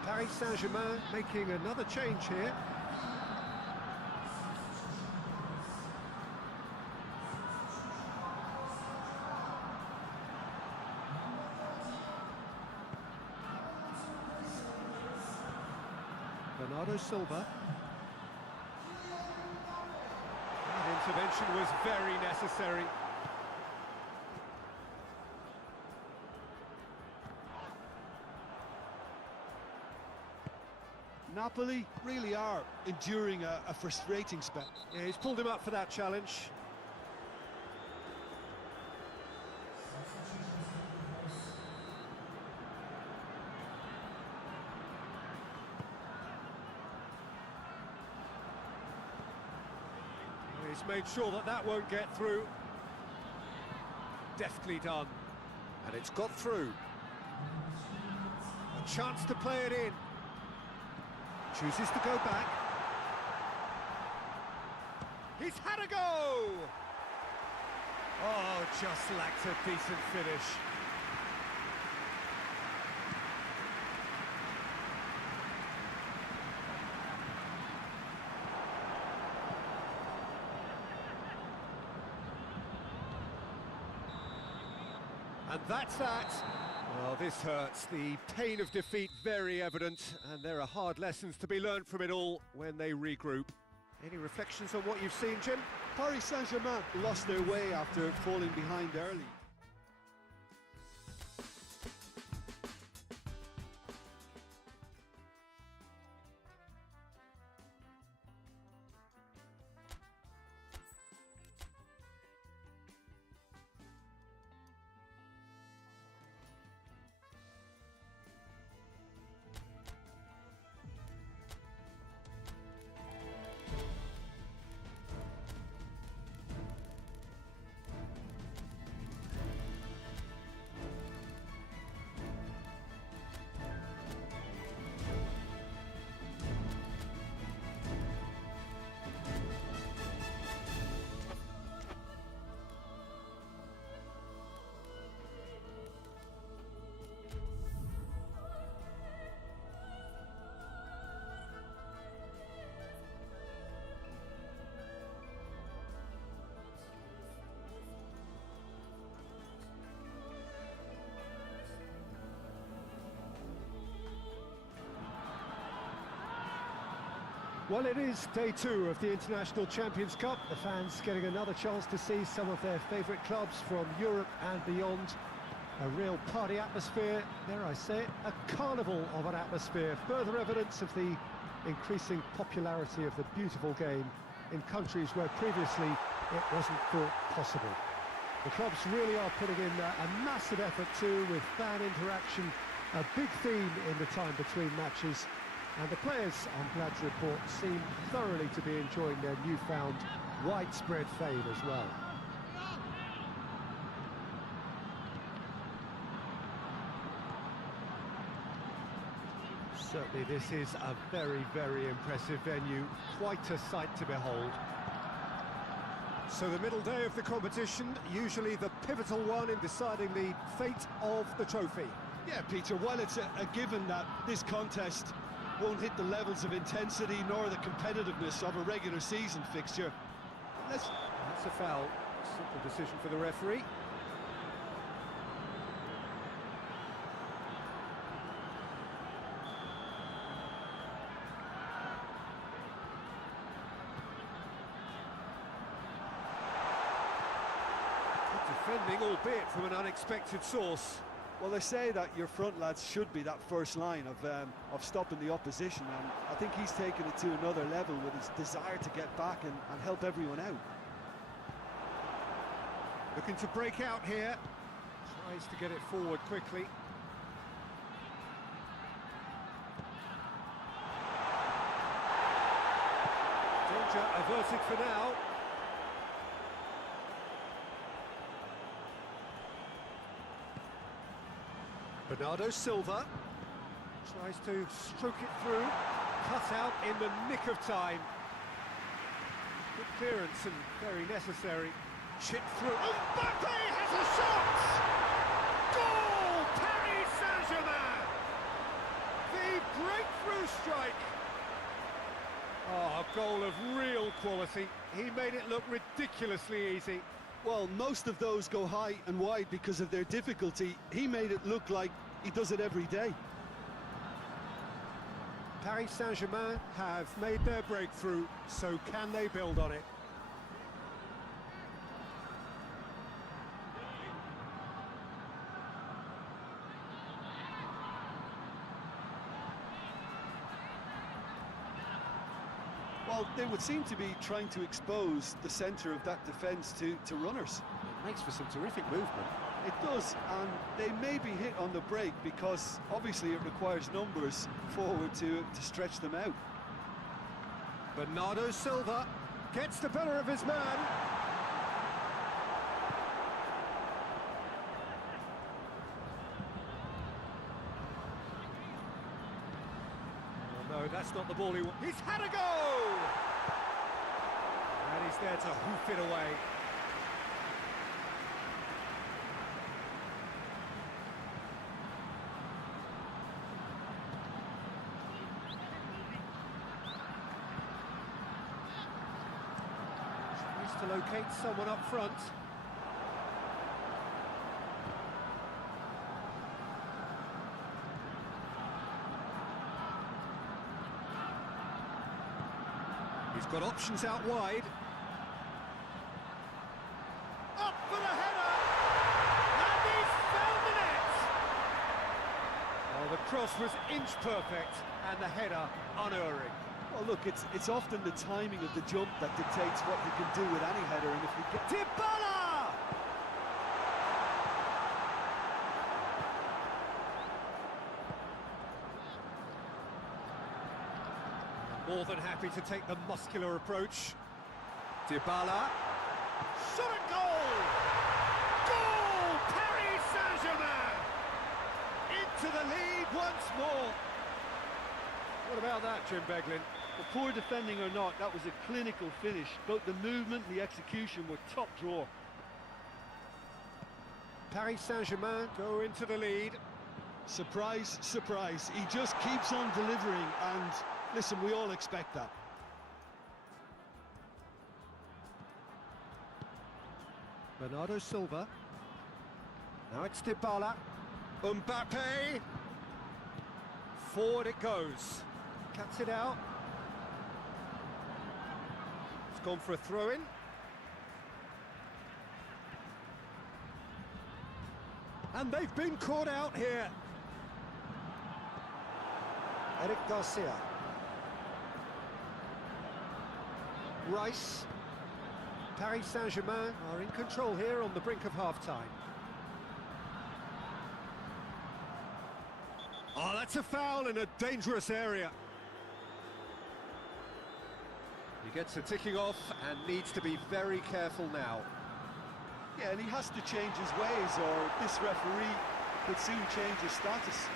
Paris Saint-Germain making another change here. Bernardo Silva. That intervention was very necessary. Napoli really are enduring a frustrating spell. Yeah, he's pulled him up for that challenge. He's made sure that that won't get through. Deftly done. And it's got through. A chance to play it in. Chooses to go back. He's had a go! Oh, just lacked a decent finish. And that's that. Well, this hurts. The pain of defeat very evident, and there are hard lessons to be learned from it all when they regroup. Any reflections on what you've seen, Jim? Paris Saint-Germain lost their way after falling behind early. Well, it is day 2 of the International Champions Cup. The fans getting another chance to see some of their favourite clubs from Europe and beyond. A real party atmosphere, dare I say it, a carnival of an atmosphere. Further evidence of the increasing popularity of the beautiful game in countries where previously it wasn't thought possible. The clubs really are putting in a massive effort too, with fan interaction, a big theme in the time between matches. And the players, I'm glad to report, seem thoroughly to be enjoying their newfound widespread fame as well. Certainly this is a very, very impressive venue, quite a sight to behold. So the middle day of the competition, usually the pivotal one in deciding the fate of the trophy. Yeah, Peter, while it's a given that this contest won't hit the levels of intensity nor the competitiveness of a regular season fixture, That's a foul. Simple decision for the referee. Defending, albeit from an unexpected source. Well, they say that your front lads should be that first line of stopping the opposition, and I think he's taken it to another level with his desire to get back and help everyone out. Looking to break out here. Tries to get it forward quickly. Danger averted for now. Bernardo Silva tries to stroke it through, cut out in the nick of time. Good clearance and very necessary. Chip through. Mbappe has a shot! Goal! Paris Saint-Germain! The breakthrough strike! Oh, a goal of real quality. He made it look ridiculously easy. Well, most of those go high and wide because of their difficulty. He made it look like he does it every day. Paris Saint-Germain have made their breakthrough, so can they build on it? Well, they would seem to be trying to expose the centre of that defence to runners. It makes for some terrific movement. It does, and they may be hit on the break because obviously it requires numbers forward to stretch them out. Bernardo Silva gets the better of his man. Oh, no, that's not the ball he wants. He's had a go! And he's there to hoof it away. To locate someone up front. He's got options out wide. Up for the header! And he's found the net! Oh, the cross was inch perfect and the header unerring. Well, look, it's often the timing of the jump that dictates what you can do with any header, and if you get... Dybala! More than happy to take the muscular approach. Dybala. Shot at goal! Goal! Paris Saint-Germain! Into the lead once more. What about that, Jim Beglin? Well, poor defending or not, that was a clinical finish. Both the movement and the execution were top drawer. Paris Saint-Germain go into the lead. Surprise, surprise. He just keeps on delivering, and listen, we all expect that. Bernardo Silva. Now it's Dybala. Mbappe. Forward it goes. Cuts it out. It's gone for a throw-in. And they've been caught out here. Eric Garcia. Rice. Paris Saint-Germain are in control here on the brink of half-time. Oh, that's a foul in a dangerous area. He gets a ticking off and needs to be very careful now. Yeah, and he has to change his ways, or this referee could soon change his status.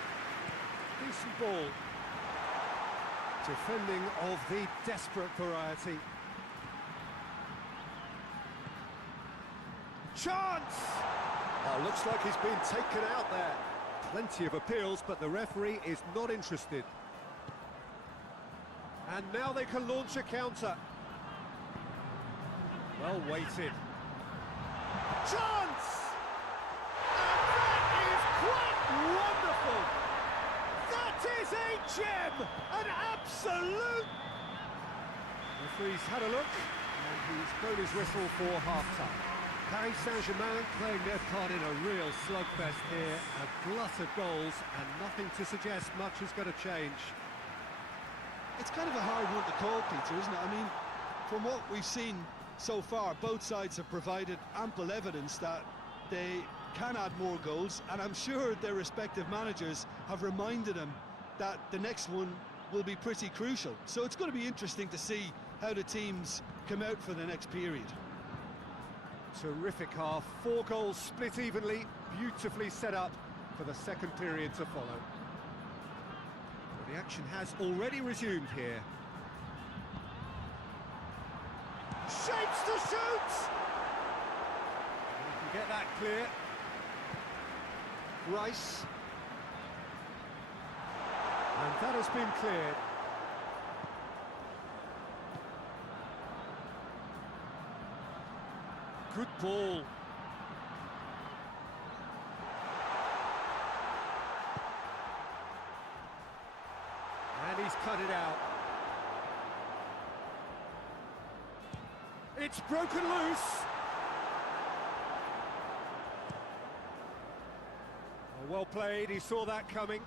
Decent ball. Defending of the desperate variety. Chance! Oh, looks like he's been taken out there. Plenty of appeals, but the referee is not interested. And now they can launch a counter. Well weighted. Chance! And that is quite wonderful! That is a gem! An absolute... The referee's had a look, and he's blown his whistle for half-time. Paris Saint-Germain playing their part in a real slugfest here, a glut of goals, and nothing to suggest much is going to change. It's kind of a hard one to call, Peter, isn't it? I mean, from what we've seen so far, both sides have provided ample evidence that they can add more goals, and I'm sure their respective managers have reminded them that the next one will be pretty crucial. So it's going to be interesting to see how the teams come out for the next period. Terrific half, 4 goals split evenly, beautifully set up for the second period to follow. Well, the action has already resumed here. Shapes to shoot! You can get that clear. Rice. And that has been cleared. Good ball. And he's cut it out. It's broken loose. Well played, he saw that coming.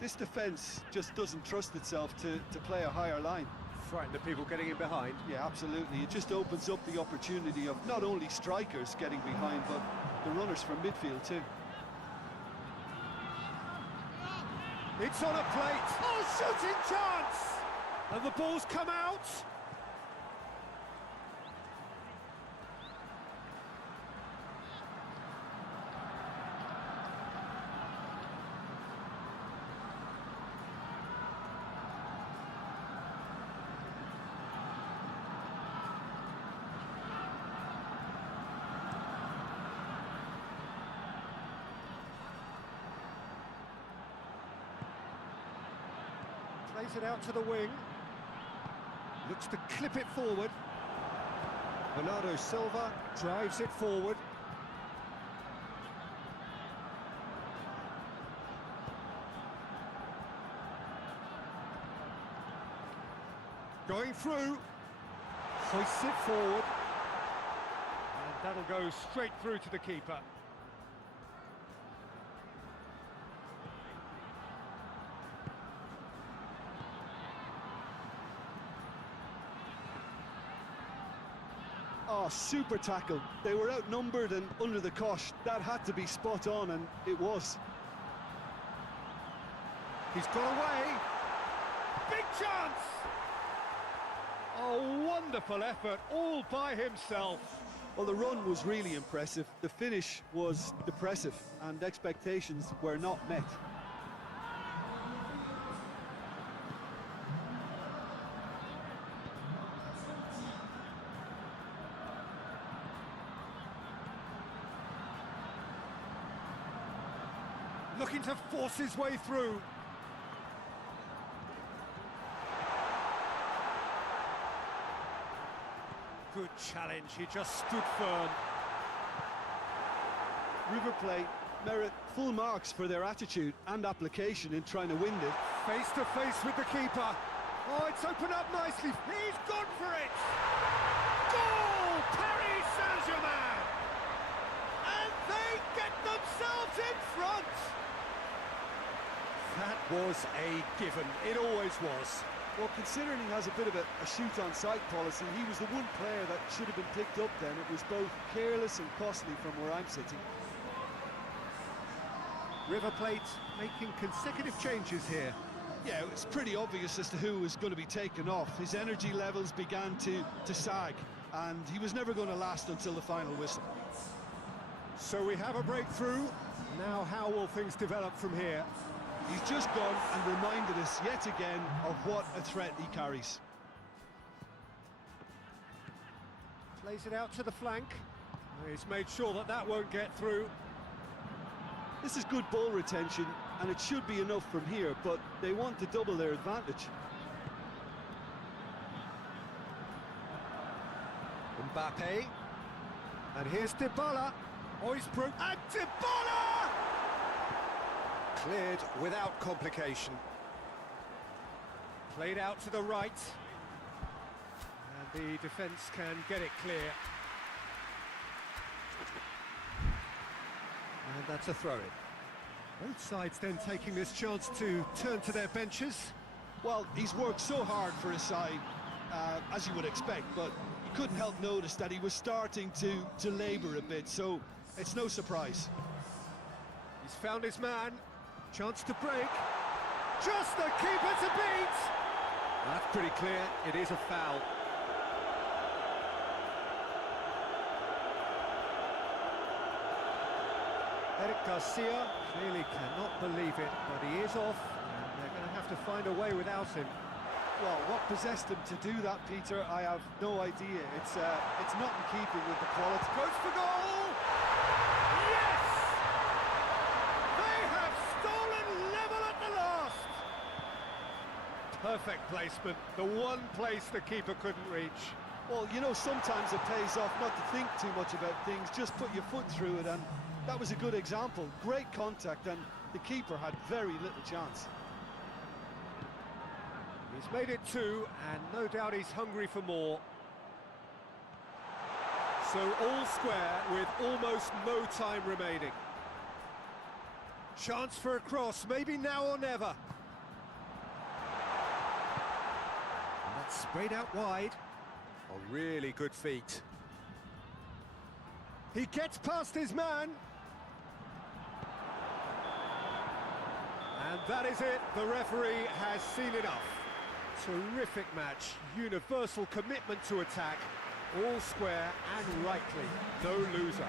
This defence just doesn't trust itself to play a higher line. Frightened of people getting in behind. Yeah, absolutely. It just opens up the opportunity of not only strikers getting behind, but the runners from midfield too. It's on a plate. Oh, shooting chance! And the ball's come out. Plays it out to the wing. Looks to clip it forward. Bernardo Silva drives it forward. Going through. Hoists it forward. And that'll go straight through to the keeper. Oh, super tackle. They were outnumbered and under the cosh. That had to be spot on, and it was. He's got away. Big chance! Oh, wonderful effort, all by himself. Well, the run was really impressive. The finish was depressive, and expectations were not met. Looking to force his way through. Good challenge, he just stood firm. River Plate merit full marks for their attitude and application in trying to win this. Face to face with the keeper. Oh, it's opened up nicely. He's gone for it. Goal! Paris Saint-Germain! And they get themselves in front. That was a given. It always was. Well, considering he has a bit of a shoot-on-sight policy, he was the one player that should have been picked up then. It was both careless and costly from where I'm sitting. River Plate making consecutive changes here. Yeah, it's pretty obvious as to who was going to be taken off. His energy levels began to sag, and he was never going to last until the final whistle. So we have a breakthrough. Now how will things develop from here? He's just gone and reminded us yet again of what a threat he carries. Plays it out to the flank. He's made sure that that won't get through. This is good ball retention, and it should be enough from here, but they want to double their advantage. Mbappe. And here's Dybala. Oh, he's broke. And Dybala! Cleared without complication. Played out to the right. And the defence can get it clear. And that's a throw-in. Both sides then taking this chance to turn to their benches. Well, he's worked so hard for his side, as you would expect, but you couldn't help notice that he was starting to labour a bit, so it's no surprise. He's found his man. Chance to break. Just the keeper to beat! That's pretty clear. It is a foul. Eric Garcia clearly cannot believe it, but he is off, and they're going to have to find a way without him. Well, what possessed him to do that, Peter, I have no idea. It's not in keeping with the quality. Goes for goal! Yes! They have stolen level at the last! Perfect placement, the one place the keeper couldn't reach. Well, you know, sometimes it pays off not to think too much about things, just put your foot through it, and that was a good example. Great contact, and the keeper had very little chance. He's made it two, and no doubt he's hungry for more. So all square with almost no time remaining. Chance for a cross, maybe now or never. And that's sprayed out wide. A really good feat. He gets past his man. And that is it. The referee has seen enough. Terrific match. Universal commitment to attack. All square and rightly. No loser.